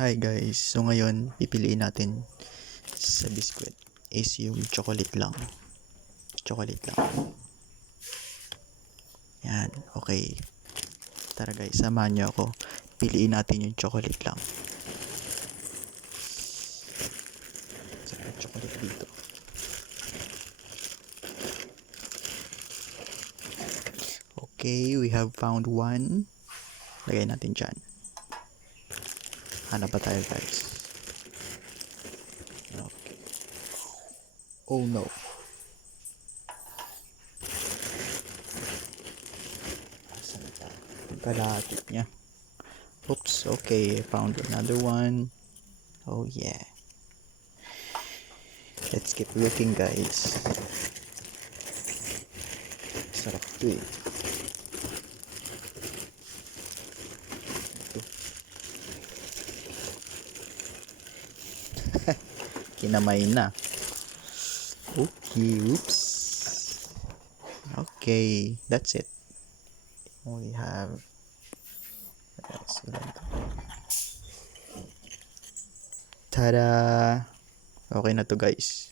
Hi guys, so ngayon pipiliin natin sa biskwit is yung chocolate lang. Chocolate lang. Yan, okay. Tara guys, samahan nyo ako. Piliin natin yung chocolate lang. Sarap chocolate dito. Okay, we have found one. Lagay natin dyan. Hanap pa tayo guys. Okay. Oh no. Asan na tayo? Kalahati niya. Oops, okay. I found another one. Oh yeah. Let's keep looking guys. Sarap to eh. Kinamay na. Okay, oops. Okay, that's it. We have tada! Okay na to guys.